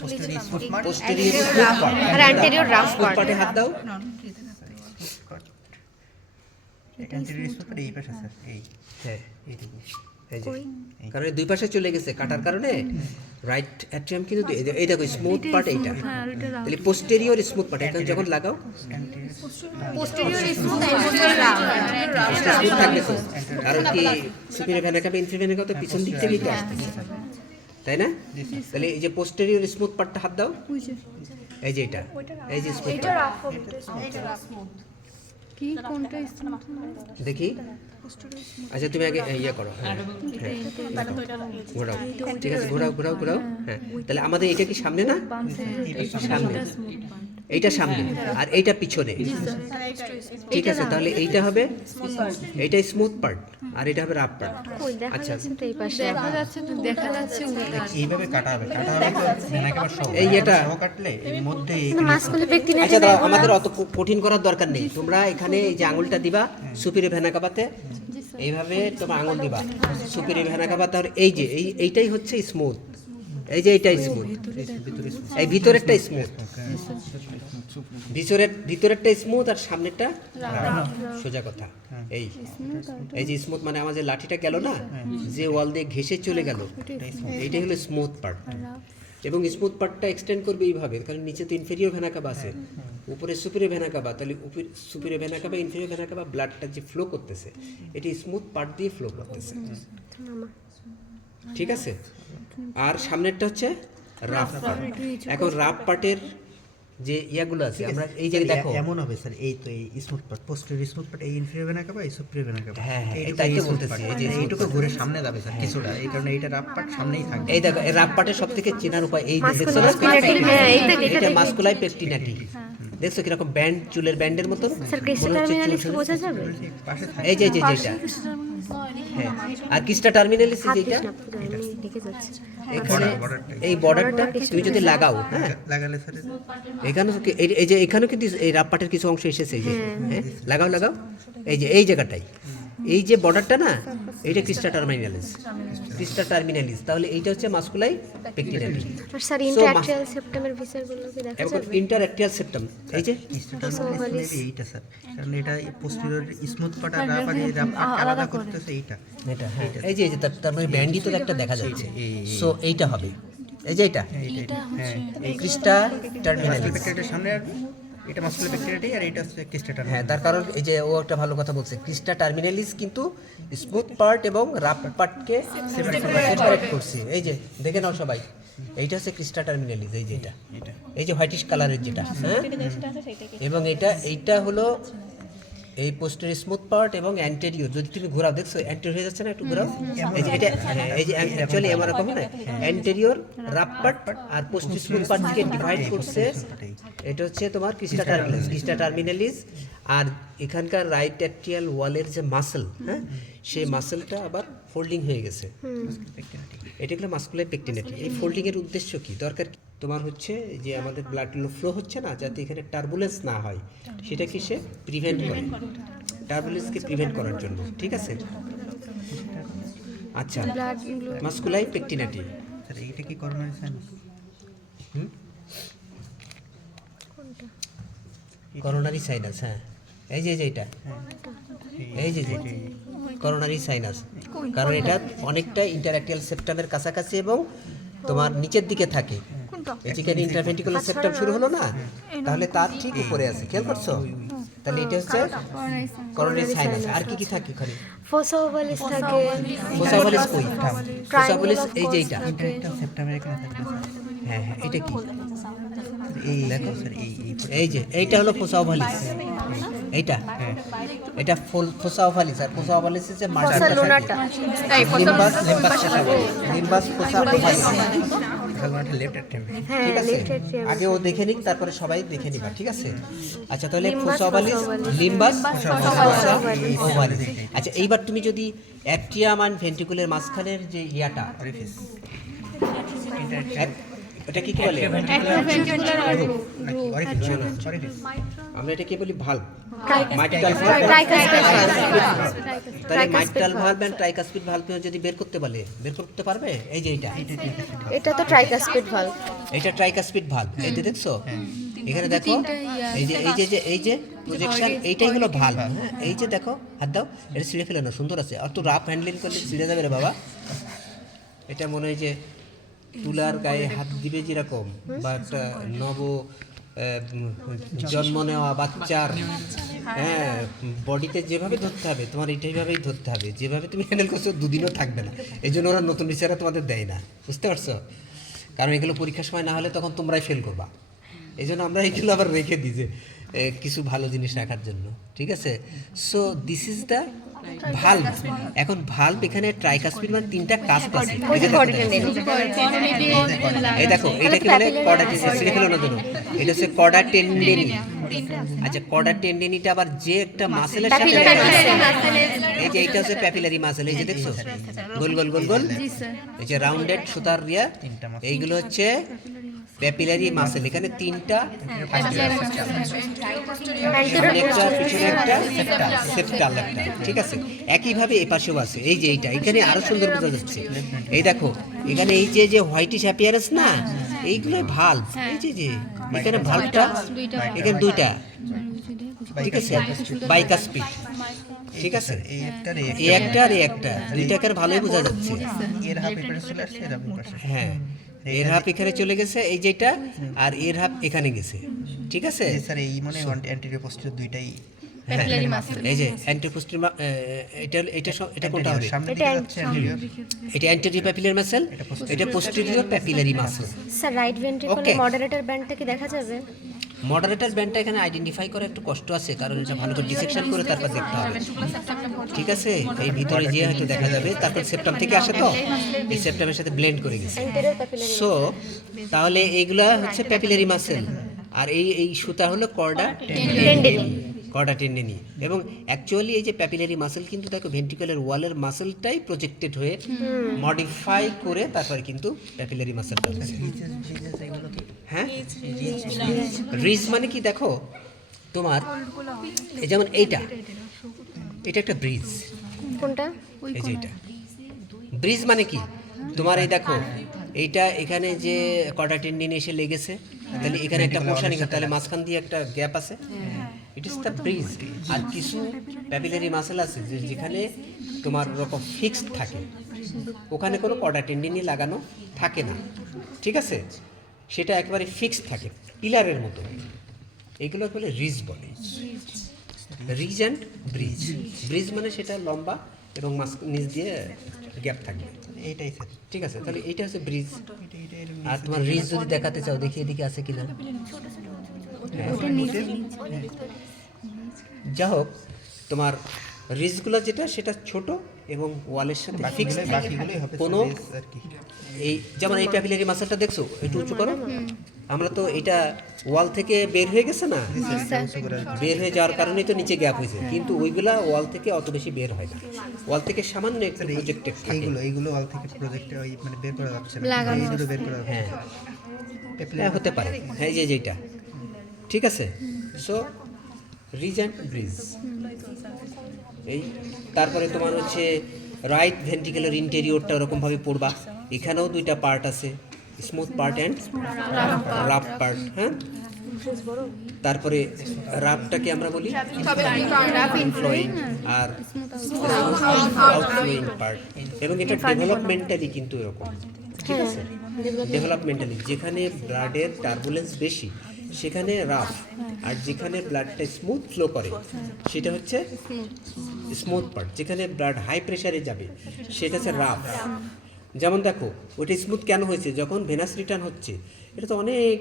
Posterior smooth part আর anterior rough part. পার্টে হাত দাও। অ্যান্টেরিয়র স্মুথ পার্ট এই পাশে স্যার, এই হ্যাঁ এইটুকু। এই যে কারণ এই দুই পাশে চলে গেছে কাটার কারণে রাইট অ্যাট্রিয়াম কিন্তু এই দেখো স্মুথ পার্ট এইটা, তাহলে পোস্টেরিয়র স্মুথ পার্ট এখন যখন লাগাও posterior smooth anterior rough. Smooth থাকবে তো, কারণ কি সুপিরিয়র ভেনা কাপা ইনফিরিয়র ভেনা কাপা তো পিছন দিক থেকেই তো আসতেছে, তাই না? তাহলে এই যে পোস্টেরিয়র স্মুথ পার্টটা হাত দাও, এই যে এটা, এই যে স্মুথ এটা রাফ হবে, এটা স্মুথ। কি কোনটা স্মুথ? দেখি। আচ্ছা তুমি আগে ইয়ে করো, হ্যাঁ ঘোরাও, ঠিক আছে ঘোরাও ঘোরাও ঘোরাও। হ্যাঁ তাহলে আমাদের এটা কি সামনে না? সামনে, এইটা সামনে আর এইটা পিছনে, ঠিক আছে? তাহলে এইটা হবে, এইটা স্মুথ পার্ট আর এটা হবে রাফ পার্ট। আচ্ছা দেখা যাচ্ছে তো, দেখা যাচ্ছে এইভাবে কাটা হবে, কাটা হবে তো ভেনা কাপা সহ। এই এটা সহ কাটলে এর মধ্যে এই মাসকুলে পেকটিন আচ্ছা দাও, আমাদের অত কঠিন করার দরকার নেই। তোমরা এখানে এই যে আঙুলটা দিবা সুপিরিয়র ভেনা কাপাতে, এইভাবে তোমার আঙুল দিবা সুপিরিয়র ভেনা কাপাতে, আর এই যে এইটাই হচ্ছে স্মুথ, এই যে এইটাই স্মুথ, এই ভিতরেরটা স্মুথ, ভিতরেরটা স্মুথ আর সামনেরটা সোজা কথা। এই যে স্মুথ মানে আমাদের লাঠিটা গেল না, যে ওয়াল দিয়ে ঘেঁষে চলে গেল, এইটাই হলো স্মুথ পার্ট। এবং স্মুথ পার্টটা এক্সটেন্ড করবে এইভাবে, কারণ নিচে তো ইনফেরিয়র ভেনা কাপা আছে, উপরে সুপিরিয়র ভেনা কাপা, তাহলে সুপিরিয়র ভেনা কাপা ইনফেরিয়র ভেনা কাপা ব্লাডটা যে ফ্লো করতেছে এটি স্মুথ পার্ট দিয়ে ফ্লো করতেছে, ঠিক আছে? আর সামনেরটা হচ্ছে রাফ পার্ট। এখন রাফ পার্টের যে ইয়াগুলো আছে আমরা এই যে দেখো এমন হবে স্যার, এই তো এই smooth part, posterior smooth part, এই ইনফেরিয়র ভেনা কাপা, এই সুপিরিয়র ভেনা কাপা, হ্যাঁ, হ্যাঁ, এইটুকু তাই তো এই smooth বলতেছি, part, এই যে এইটুকু ঘুরে সামনে যাবে স্যার কিছুটা, এই কারণে এইটা রাফ পার্ট সামনেই থাকবে। এই দেখো এই রাফ পার্টের সব থেকে চেনার উপায় এই যে দেখছো না, এটা মাস্কুলাই পেকটিনাটি, দেখছো কিরকম ব্যান্ড, চুলের ব্যান্ডের মতন মনে হচ্ছে চুল বোঝা যাবে। পাশে থাকে এই যে যেটা, হ্যাঁ। আর কিসটা টার্মিনালিস যেটা এখানে এই বর্ডারটা তুমি যদি লাগাও, হ্যাঁ লাগালে স্যার এখানে এই যে এখানেও কিন্তু এই রাফ পার্টের কিছু অংশ এসেছে, এই যে হ্যাঁ লাগাও লাগাও, এই যে এই জায়গাটাই, এই যে বর্ডারটা না, এইটা ক্রিস্টা টার্মিনালিস, ক্রিস্টা টার্মিনালিস, তাহলে এইটা হচ্ছে মাস্কুলাই পেকটিনাটি। আর স্যার ইন্টারঅ্যাক্টিয়াল সেপ্টামের ভিসারগুলো কি দেখা এবং যাবে? ইন্টারঅ্যাক্টিয়াল সেপ্টাম, এই যে এইটা স্যার, কারণ এটা পোস্টেরিয়র স্মুথ পার্ট আর রাফ আর এই রাফ পার্ট আলাদা করতেছে এইটা। এটা, হ্যাঁ এই যে তার মানে ব্যান্ডই তো একটা দেখা যাচ্ছে, সো এইটা হবে, এই যে এটা এই ক্রিস্টা টার্মিনালিস, পেকটিনাটির সামনে আর এটা মাস্কুলার পেকটিনাটি, আর এটা হচ্ছে ক্রিস্টা টার্মিনালিস। হ্যাঁ তার কারণ এই যে ও একটা ভালো কথা বলছে, ক্রিস্টা টার্মিনালিস কিন্তু স্মুথ পার্ট এবং রাফ পার্টকে সেপারেট করছে। এই যে দেখে নাও সবাই, এইটা হচ্ছে ক্রিস্টা টার্মিনালিস, এই যে এটা, এই যে হোয়াইটিশ কালারের যেটা, হ্যাঁ, এবং এইটা হলো এই পোস্টেরিয়র স্মুথ পার্ট এবং অ্যান্টেরিয়র। যদি তুমি ঘোরাও, দেখছো অ্যান্টেরিয়র হয়ে যাচ্ছে না, একটু ঘোরাও, এই যে এটা, হ্যাঁ এই যে অ্যাকচুয়ালি আমার রকম না, অ্যান্টেরিয়র রাফ পার্ট আর পোস্টেরিয়র স্মুথ পার্ট থেকে ডিভাইড করছে, এটা হচ্ছে তোমার ক্রিস্টা টার্মিনালিস, ক্রিস্টা টার্মিনালিস। আর এখানকার রাইট অ্যাট্রিয়াল ওয়ালের যে মাসল, হ্যাঁ সেই মাসলটা আবার ফোল্ডিং হয়ে গেছে, এটা হলো মাস্কুলার পেকটিনাটি। এই ফোল্ডিং এর উদ্দেশ্য কি, দরকার কি? তোমার হচ্ছে যে আমাদের ব্লাড ফ্লো হচ্ছে না, যাতে এখানে টার্বুলেন্স না হয়, সেটা কি সে প্রিভেন্ট করে, টার্বুলেন্সকে প্রিভেন্ট করার জন্য, ঠিক আছে? আচ্ছা, মাস্কুলাই পেকটিনাটি, স্যার এইটা কি করোনারি সাইনাস? করোনারি সাইনাস, হ্যাঁ এই যে এটা, এই যে করোনারি সাইনাস, কারণ এটা অনেকটা ইন্টারঅ্যাক্টিয়াল সেপ্টামের কাছাকাছি এবং তোমার নিচের দিকে থাকে। এই যেখানে ইন্টারভেন্ট্রিকুলার সেপ্টাম শুরু হলো না, তাহলে তার ঠিক উপরে আছে, খেয়াল করছো? তাহলে এটা হচ্ছে করোনারি সাইনাস। আর কি কি থাকে ওখানে? ফোসা ওভালিস থাকে। ফোসা ওভালিস কই? ফোসা ওভালিস এই যে এইটা, ইন্টারঅ্যাক্টিয়াল সেপ্টামের এখানে থাকবে স্যার। হ্যাঁ হ্যাঁ এটা কি? এই দেখো স্যার, এই যে এইটা হলো ফোসা ওভালিস, এইটা এটা ফোসা ওভালিস। আর ফোসা ওভালিস যে মার্জারটা থাকে, লিম্বাস ফোসা ওভালিস, লেফট অ্যাট্রিয়াম। ঠিক আছে? আগে ও দেখে নিক, তারপরে সবাই দেখে নিবা, ঠিক আছে? আচ্ছা তাহলে ফোসা ওভালিস, লিম্বাস, ফোসা ওভালিস। আচ্ছা এইবার তুমি যদি অ্যাট্রিয়াম আর ভেন্ট্রিকুলের মাঝখানের যে ইয়াটা এটা কি বলে? Atrioventricular আমরা এটা কি বলি? ভাল্ব। tricuspid তাহলে mitral valve and tricuspid valve যদি বের করতে বলে, বের করতে পারবে? এই যে এটা, এটা তো ট্রাইকাসপিড ভালভ। এটা ট্রাইকাসপিড ভালভ। এই যে দেখছো, এখানে দেখো, এই যে প্রজেকশন, এইটাই হলো ভালভ। হ্যাঁ, এই যে দেখো, হাত দাও, এটা ছিঁড়ে ফেলে না, সুন্দর আছে। আর তো রাফ হ্যান্ডলিং করলে ছিঁড়ে যাবে রে বাবা। এটা মনে হয় যে তুলার গায়ে হাত দিবে যেরকম, বা একটা জন্ম নেওয়া বাচ্চার, হ্যাঁ, বডিতে যেভাবে ধরতে হবে তোমার এইটাইভাবেই ধরতে হবে। যেভাবে তুমি হ্যান্ডেল করছো দুদিনও থাকবে না। এই জন্য ওরা নতুন টিচাররা তোমাদের দেয় না, বুঝতে পারছো? কারণ এগুলো পরীক্ষার সময় না হলে তখন তোমরাই ফেল করবা। এই জন্য আমরা এইগুলো আবার রেখে দিই যে কিছু ভালো জিনিস রাখার জন্য, ঠিক আছে? So this is the valve. এখন ভালভ এখানে ট্রাইকাসপিড মানে তিনটা কাজ আছে। এই দেখো, এটা কি বলে? কর্ডা টেন্ডেনি। হলো না জন্য এটা হচ্ছে কর্ডা টেন্ডেনি। আচ্ছা, কর্ডা টেন্ডেনিটা আবার যে একটা মাসেলের সাথে, এই যে এইটা হচ্ছে প্যাপিলারি মাসেল। এই যে দেখছো, গোল গোল গোল গোল, এই যে রাউন্ডেড সুতার রিয়া, এইগুলো হচ্ছে প্যাপিলারি মাসেল। এখানে তিনটা, সামনে একটা, পিছনে একটা, সেপ্টাল একটা, ঠিক আছে? একইভাবে এপাশেও আছে। এই যে এইটা, এখানে আরো সুন্দর বোঝা যাচ্ছে। এই দেখো, এখানে এই যে হোয়াইটিশ অ্যাপিয়ারেন্স না, এইগুলো ভালভ। এই যে এখানে ভালভটা, এখানে দুইটা, ঠিক আছে? বাইকাসপিড, ঠিক আছে? এই একটা আর এই একটা, দুইটা এখানে ভালোই বোঝা যাচ্ছে। এর হাফ এপারে চলে আসছে, এর হাফ এপারে। হ্যাঁ, এর হাফ এখানে চলে গেছে, এই যেটা, আর এর হাফ এখানে গেছে, ঠিক আছে? স্যার এই মানে অ্যান্টেরিয়র পোস্টেরিয়র দুইটাই papillary muscle এই যে অ্যান্টিপোস্টেরিয়র, এটা কোনটা হবে? সামনে দিকে যাচ্ছে অ্যান্টেরিয়র, এটা অ্যান্টেরিয়র প্যাপিলারি মাসেল, এটা posterior papillary muscle. Sir right ভেন্ট্রিকলে Okay. মডারেটর ব্যান্ডটা কি দেখা যাবে? মডারেটর ব্যান্ডটা এখানে আইডেন্টিফাই করা একটু কষ্ট আছে, কারণ এটা ভালো করে ডিসেকশন করে তারপর দেখতে হবে, ঠিক আছে? এই ভিতরে যে হয়তো দেখা যাবে, তারপর সেপ্টাম থেকে আসে, তো এই সেপ্টামের সাথে ব্লেন্ড করে গেছে। Anterior papillary. সো তাহলে এইগুলা হচ্ছে প্যাপিলারি মাসেল, আর এই সুতা হলো কর্ডা টেন্ডেনি। কর্ডা টেন্ডেনি। এবং অ্যাকচুয়ালি এই যে প্যাপিলারি মাসেল কিন্তু দেখো ভেন্ট্রিকুলার ওয়ালের মাসেলটাই প্রজেক্টেড হয়ে মডিফাই করে তারপরে কিন্তু প্যাপিলারি মাসেলটা হচ্ছে। হ্যাঁ, রিজ মানে কি দেখো, তোমার এই যেমন এটা একটা ব্রিজ। কোনটা? এই যে এটা ব্রিজ মানে কি, তোমার এই দেখো, এইটা এখানে যে কর্ডা টেন্ডেন এসে লেগেছে, তাহলে এখানে একটা পোর্শনিং, তাহলে মাঝখান দিয়ে একটা গ্যাপ আছে, ইট ইজ দ্য ব্রিজ। আর কিছু প্যাপিলারি মাসেল আছে যেখানে তোমার ওরকম ফিক্সড থাকে, ওখানে কোনো কর্ডা টেন্ডেনি লাগানো থাকে না, ঠিক আছে? সেটা একেবারে ফিক্সড থাকে, পিলারের মতো। এইগুলো বলে রিজ বলে, রিজ অ্যান্ড ব্রিজ। ব্রিজ মানে সেটা লম্বা এবং নিচ দিয়ে গ্যাপ থাকবে, এইটাই স্যার। ঠিক আছে? তাহলে এইটা হচ্ছে ব্রিজ। আর তোমার রিজ যদি দেখাতে চাও, দেখি এদিকে আছে কিনা। যা হোক, তোমার রিজগুলো যেটা, সেটা ছোট এবং ওয়ালের সাথে ফিক্স, বাকিগুলোই হবে কোনো আর কি। এই যেমন এই প্যাপিলারি মাসেলটা দেখছো, একটু উঁচু করো। আমরা তো এটা ওয়াল থেকে বের হয়ে গেছে না, বের হয়ে যাওয়ার কারণেই তো নিচে গ্যাপ হয়েছে, কিন্তু ওইগুলা ওয়াল থেকে অত বেশি বের হয় না, ওয়াল থেকে সামান্য একটু প্রজেক্টেড থাকে। এইগুলো ওয়াল থেকে প্রজেক্টে ওই মানে বের করা যাচ্ছে না, এইগুলো বের করা যাচ্ছে। হ্যাঁ, হ্যাঁ, হতে পারে। হ্যাঁ, এই যে যেটা, ঠিক আছে? So ridge and bridge. এই তারপরে তোমার হচ্ছে রাইট ভেন্ট্রিকুলার ইন্টেরিয়রটা ওরকমভাবে পড়বা। এখানেও দুইটা পার্ট আছে, smooth part and rough part. হ্যাঁ, তারপরে রাফটাকে আমরা বলি ইনফ্লোয়িং আর আউটফ্লোয়িং পার্ট। এবং এটা ডেভেলপমেন্টালি কিন্তু এরকম, ঠিক আছে? ডেভেলপমেন্টালি যেখানে ব্লাডের টার্বুলেন্স বেশি সেখানে রাফ, আর যেখানে ব্লাডটা স্মুথ ফ্লো করে সেটা হচ্ছে স্মুথ পার্ট। যেখানে ব্লাড হাই প্রেশারে যাবে সেটা হচ্ছে রাফ। যেমন দেখো, ওটা স্মুথ কেন হয়েছে? যখন ভেনাস রিটার্ন হচ্ছে, এটা তো অনেক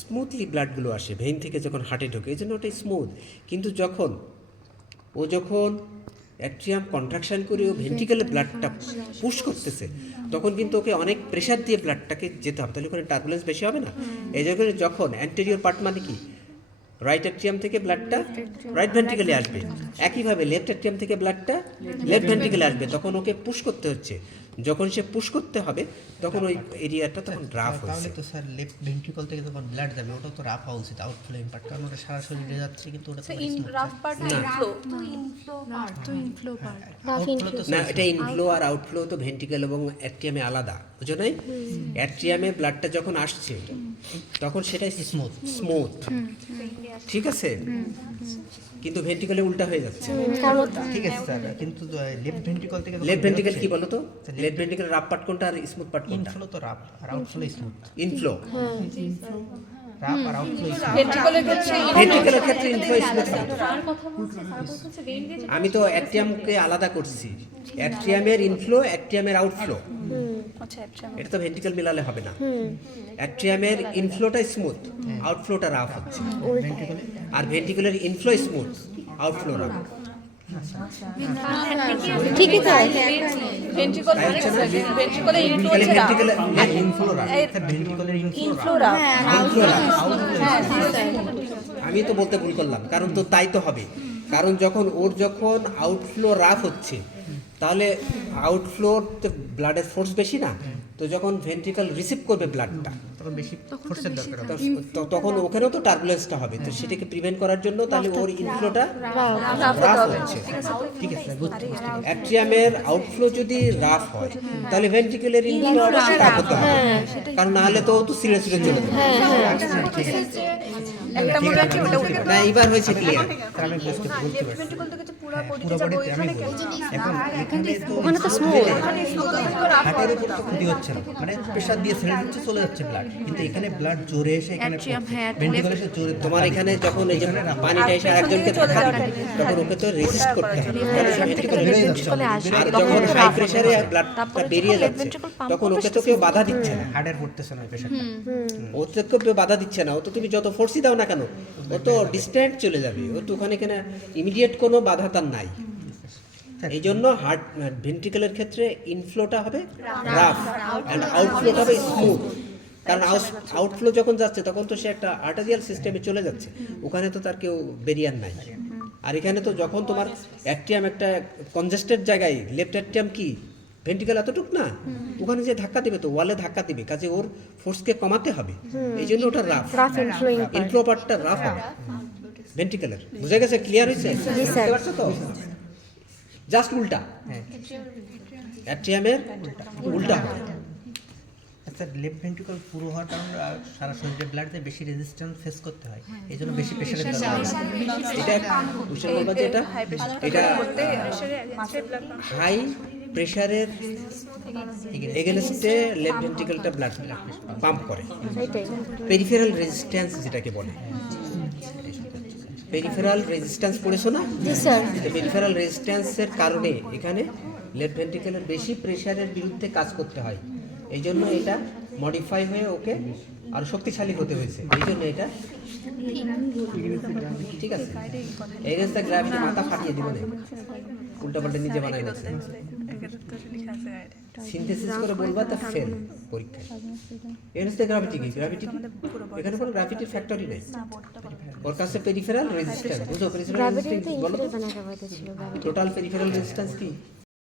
স্মুথলি ব্লাডগুলো আসে ভেইন থেকে যখন হার্টে ঢোকে, এই জন্য ওটা স্মুথ। কিন্তু যখন অ্যাট্রিয়াম কন্ট্রাকশন করে ও ভেন্ট্রিকেলে ব্লাডটা পুশ করতেছে, তখন কিন্তু ওকে অনেক প্রেশার দিয়ে ব্লাডটাকে যেতে হবে, তাহলে ওখানে টার্বুলেন্স বেশি হবে না? এই জন্য যখন অ্যান্টেরিয়র পার্ট মানে কি, রাইট অ্যাট্রিয়াম থেকে ব্লাডটা রাইট ভেন্ট্রিকেলে আসবে, একইভাবে লেফট অ্যাট্রিয়াম থেকে ব্লাডটা লেফট ভেন্ট্রিকেলে আসবে, তখন ওকে পুশ করতে হচ্ছে। যখন সে পুশ করতে হবে তখন ওই এরিয়াটা তখন রাফ তাহলে হয়েছে। তো স্যার লেফট ভেন্ট্রিকল থেকে যখন ব্লাড যাবে ওটা তো রাফ হওয়া উচিত, আউটফ্লো ইম্পার্ট, কারণ ওটা সারা শরীরে যাচ্ছে কিন্তু ওটা তো রাফ পার্ট না। ইনফ্লো তো ইনফ্লো পার্ট রাফ না, এটা ইনফ্লো আর আউটফ্লো তো ভেন্ট্রিকেল এবং অ্যাট্রিয়ামে আলাদা, বুঝো নাই? অ্যাট্রিয়ামে ব্লাডটা যখন আসছে তখন সেটা স্মুথ স্মুথ, ঠিক আছে, কিন্তু ভেন্ট্রিকেলে উল্টা হয়ে যাচ্ছে। কারণ ঠিক আছে স্যার, কিন্তু লেফট ভেন্ট্রিকল থেকে লেফট ভেন্ট্রিকেল কি বলো তো? লেফট ভেন্ট্রিকেল রাফ পার্ট কোনটা আর স্মুথ পার্ট কোনটা? ইনফ্লো তো রাফ আর আউটফ্লো স্মুথ, ইনফ্লো। রাফ আর আউটফ্লো স্মুথ। ভেন্ট্রিকলের ক্ষেত্রে ভেন্ট্রিকেলের ক্ষেত্রে ইনফ্লো স্মুথ হবে। আমি তো অ্যাট্রিয়ামকে আলাদা করছি, অ্যাট্রিয়ামের ইনফ্লো অ্যাট্রিয়ামের আউটফ্লো, আচ্ছা আচ্ছা এটা তো ভেন্ট্রিকেল মিলালে হবে না। অ্যাট্রিয়ামের ইনফ্লোটা স্মুথ, আউটফ্লোটা রাফ হচ্ছে, আর ventricular inflow smooth, outflow rough. ঠিকই তাই। ভেন্ট্রিকল ভেন্ট্রিকলের ইনফ্লো তাহলে হচ্ছে rough ventricular inflow rough, sir ভেন্ট্রিকলের ইনফ্লো রাফ আমি তো বলতে ভুল করলাম, কারণ তো তাই তো হবে, কারণ যখন আউটফ্লো রাফ হচ্ছে তাহলে আউটফ্লোর ব্লাডের ফোর্স বেশি না, তো যখন ভেন্ট্রিকল রিসিভ করবে ব্লাডটা তখন বেশি ফোর্সের দরকার হবে। তখন ওখানেও তো টার্বুলেন্সটা হবে, তো সেটাকে প্রিভেন্ট করার জন্য তাহলে ওর ইনফ্লোটা রাফ হচ্ছে। ঠিক আছে স্যার, বুঝতে পারছি। অ্যাট্রিয়ামের আউটফ্লো যদি রাফ হয় তাহলে ভেন্ট্রিকুলার ইনফ্লো অবশ্যই রাফ হতে হবে, কারণ না হলে তো ও তো সিরিয়াস চলে যাবে। একটা মনে রাখি ওটা না, এবার হয়েছে ক্লিয়ার। স্যার আমি বলতে পারছি, ভেন্ট্রিকল থেকে যে পুরো পুরো বডিতে যাবো বডিতে আমি এখানে বলছি। এখন এখানে তো ওখানে তো স্মুথ। হার্টের উপর তো ক্ষতি হচ্ছে না, মানে প্রেশার দিয়ে ছেড়ে দিচ্ছে, চলে যাচ্ছে ব্লাড, কিন্তু এখানে ব্লাড জোরে এসে এখানে ভেন্ট্রিকল এসে জোরে তোমার এখানে যখন এই যে পানিটা এসে আরেকজনকে ধাক্কা দিবে তখন ওকে তো রেজিস্ট করতে হবে, তাহলে সে ভেন্ট্রিকুলার বেড়ে রেজিস্ট যাচ্ছে। করবে। আর যখন হাই প্রেসারে ব্লাডটা বেরিয়ে যাচ্ছে তখন ওকে তো কেউ বাধা দিচ্ছে না, হার্টের পড়তেছে না প্রেশারটা। ও তো কেউ বাধা দিচ্ছে না, ও তো তুমি যত ফোর্সই দাও না কেন ও তো ডিস্ট্যান্ট চলে যাবে, ও তো ওখানে কেন ইমিডিয়েট কোনো বাধা তার নাই। এই জন্য হার্ট ভেন্ট্রিকেলের ক্ষেত্রে ইনফ্লোটা হবে রাফ অ্যান্ড আউটফ্লোটা হবে স্মুথ, কারণ আউটফ্লো যখন যাচ্ছে তখন তো সে একটা আর্টারিয়াল সিস্টেমে চলে যাচ্ছে, ওখানে তো তার কেউ ব্যারিয়ার নাই। আর এখানে তো যখন তোমার অ্যাট্রিয়াম একটা কনজেস্টেড জায়গায়, লেফট অ্যাট্রিয়াম কি ভেন্ট্রিকেল এতটুক না, ওখানে যে ধাক্কা দিবে তো ওয়ালে ধাক্কা দিবে, কাজে ওর ফোর্সকে কমাতে হবে, এই জন্য ওটা রাফ, রাফ ইনফ্লোয়িং পার্ট। ইনফ্লো পার্টটা রাফ হবে ভেন্ট্রিকেলের। বুঝে গেছে? ক্লিয়ার হয়েছে? বুঝতে পারছো তো? জাস্ট উল্টা, অ্যাট্রিয়ামের উল্টা হবে। আচ্ছা, লেফট ভেন্ট্রিকল পুরো হওয়ার কারণে সারা শরীরে ব্লাডে বেশি রেজিস্ট্যান্স ফেস করতে হয়, এই জন্য বেশি প্রেশারের দরকার হয়। এটা বুঝতে পারবা যে এটা হাই প্রেসারের এগেনস্টে লেফট ভেন্ট্রিকলটা ব্লাড পাম্প করে, এটাই। পেরিফেরাল রেজিস্ট্যান্স যেটাকে বলে। পেরিফেরাল রেজিস্ট্যান্স পড়েছো না? জি স্যার। পেরিফেরাল রেজিস্ট্যান্সের কারণে এখানে লেফট ভেন্ট্রিকেলের বেশি প্রেসারের বিরুদ্ধে কাজ করতে হয়, এই জন্য এটা মডিফাই হয়ে ওকে আরো শক্তিশালী হতে হয়েছে, এই জন্য এটা ঠিক আছে। এগেন্স্ট দ্য গ্র্যাভিটি মাথা ফাটিয়ে দিব না, উল্টাপাল্টা নিজে বানাই বলছে, সিনথেসিস করে বলবা তা ফেল পরীক্ষায়। এগেন্স্ট দ্য গ্র্যাভিটি কি? গ্র্যাভিটি কি? এখানে কোনো গ্র্যাভিটির ফ্যাক্টরই নেই, ওর কাছে পেরিফেরাল রেজিস্ট্যান্স। বুঝো পেরিফেরাল গ্র্যাভিটি তো রেজিস্ট্যান্স বলো তো, ইনফ্লো বানাতে ছিল গ্র্যাভিটি। টোটাল পেরিফেরাল রেজিস্ট্যান্স কি?